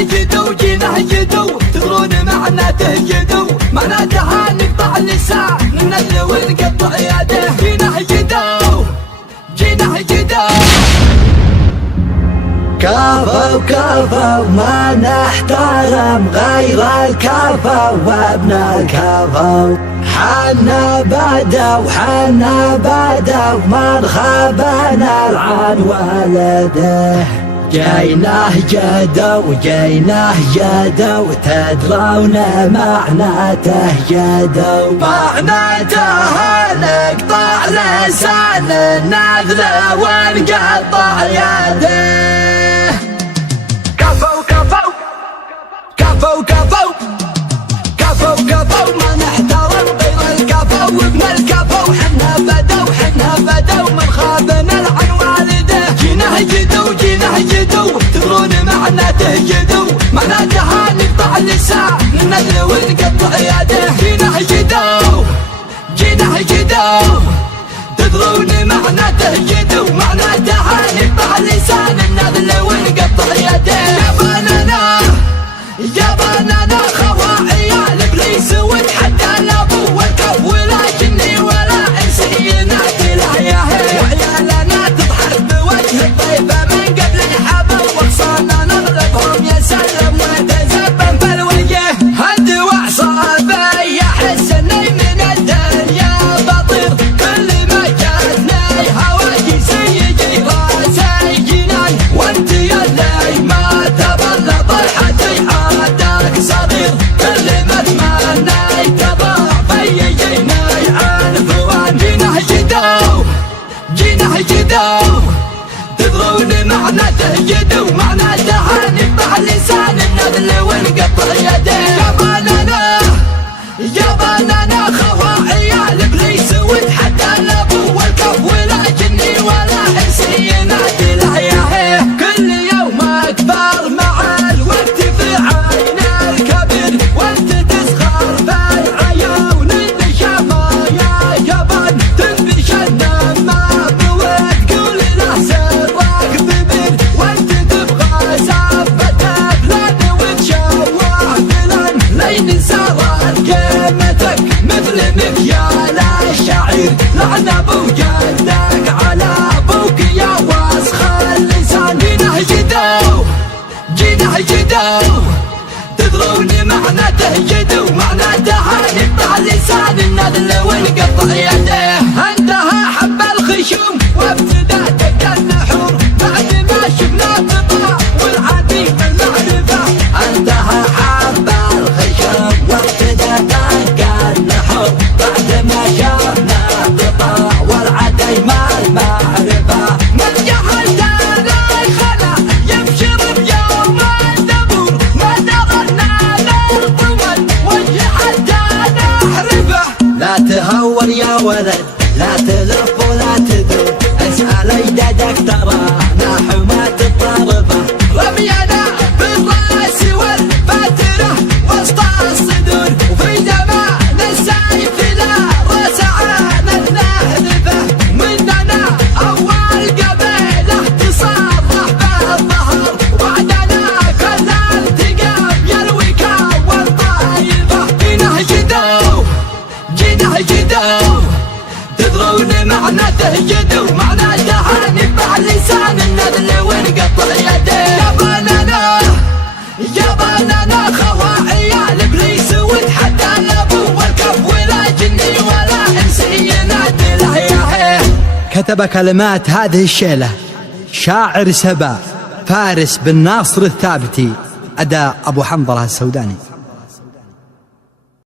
جدو جينا جدو تدرون معناته جدو معناتها نقطع اللسان ننزل ونقطع يده جينا جدو جينا جدو كفو كفو ما نحترم غير الكفو وابن الكفو حنا بدو من خابنا العن ولده جيناه جدو تدرون معناته جدو معناته نقطع لسان النذل ونقطع يده كفو كفو كفو كفو كفو كفو ما نحترم غير الكفو وابن الكفو حنا بدو من خابنا العن والده جيناه جدو تدرون معناته جدو معناتها نقطع اللسان ننزل ونقطع يده جيناه جدو تدرون معناته جدو معناتها نقطع اللسان ننزل ونقطع يده يا بنانا خواعيا الابليس وتحدى الابو والكف ولا جني ولا انسي ينادي الحياه وعيالنا تضحك بوجه الضيفه من قبل الحبل واقصانا نغلبهم يا سلم وتزبن في الوجه الدواء صعبه احس اني من الدنيا بطير كل ما جاتني هواجس يجي راسي جنان وانت يا اللي ما تبلط الحدي عادك صغير كل ما اتمنى تضاع في جيني عنفوان جيناه جدو تدرون معناته جدو معناتها نقطع لسان النذل ونقطع يده يا بنانا خواعيا الابليس وتحدى الابو والكف ولا جني ولا انسي ينادي الحياه كل يوم اكبر مع الوقت في عين الكبير وانت تسخر في عيون النشافه يا جبان تنبش النمى وتقول له سرك ببير وانت تبغى سبته بلاد وتشوه بلان لين صارت قيمتك مثل مكيال الشعير لعن ابو جدك على ابوك يا وسخ اللسان جيناه جدو تدرون معناته جدو معناتها نقطع لسان النذل ونقطع يده انتهى حب الخشوم وابتدى تبدا النحور بعد ما شفنا قطع والعديد المعرفه انتهى حب الخشوم وابتدى تبدا النحور بعد ما شفنا قطع والعديد ما المعرفه من جهل دار الخلا يبشر بيوم الدبور ما درنا للطول وجه حتى نحرفه لا تهور يا ولد لا تلف ولا تدور اسأل اجدادك ترانا حماة الطرفة رمينا بالراس والباترة وسط الصدور وفي زمان السيف لا راس عن النهذفة مننا اول قبيلة تصرح بالظهر وعدنا كل التقام يلوي كون طايفة جيناه جدو تدرون معناته جدو معناتها نقطع لسان النذل ونقطع يده يا بنانا خواعيا الابليس وتحدى الابو والكف ولا جني ولا انسي ينادي الحياه كتب كلمات هذه الشيلة شاعر سبا فارس بن ناصر الثابتي أداء أبو حنظلة السوداني.